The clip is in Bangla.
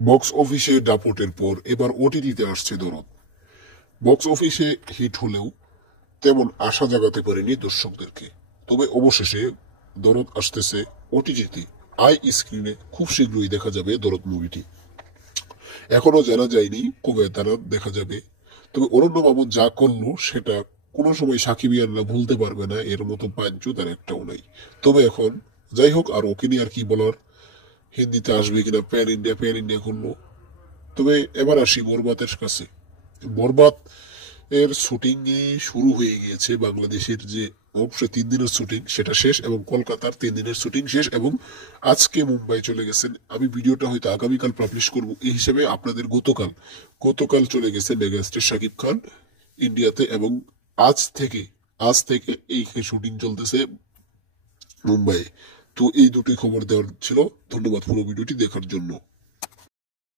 বক্স অফিসে দাপটের পর এবার ওটিটিতে আসছে দরদ। বক্স অফিসে হিট হলেও তেমন আশা জাগাতে পারেনি দর্শকদেরকে। তবে অবশেষে দরদ আসতেছে ওটিটিতে। স্ক্রিনে খুব শীঘ্রই দেখা যাবে দরদ মুভিটি। এখনো জানা যায়নি কবে তারা দেখা যাবে। তবে অরণ্য বাবু যা করলো সেটা কোনো সময় সাকিবিয়ানরা ভুলতে পারবে না, এর মতো পাঁচজু তার একটাও নাই। তবে এখন যাই হোক, আর ওকে নিয়ে আর কি বলার, হিন্দিতে আসবে কিনা, প্যান ইন্ডিয়া করলো। তবে এবার আসি বরবাতের কাছে। বরবাদ এর শুটিং শুরু হয়ে গিয়েছে। বাংলাদেশের যে অবশ্যই 3 দিনের শুটিং সেটা শেষ, এবং কলকাতার 3 দিনের শুটিং শেষ, এবং আজকে মুম্বাই চলে গেছেন। আমি ভিডিওটা হয়তো আগামীকাল পাবলিশ করব, এই হিসেবে আপনাদের গতকাল গতকাল চলে গেছে মেগাস্টার শাকিব খান ইন্ডিয়াতে, এবং আজ থেকে এই শুটিং চলতেছে মুম্বাইয়ে। তো এই দুটি খবর দেওয়ার ছিল। ধন্যবাদ পুরো ভিডিওটি দেখার জন্য।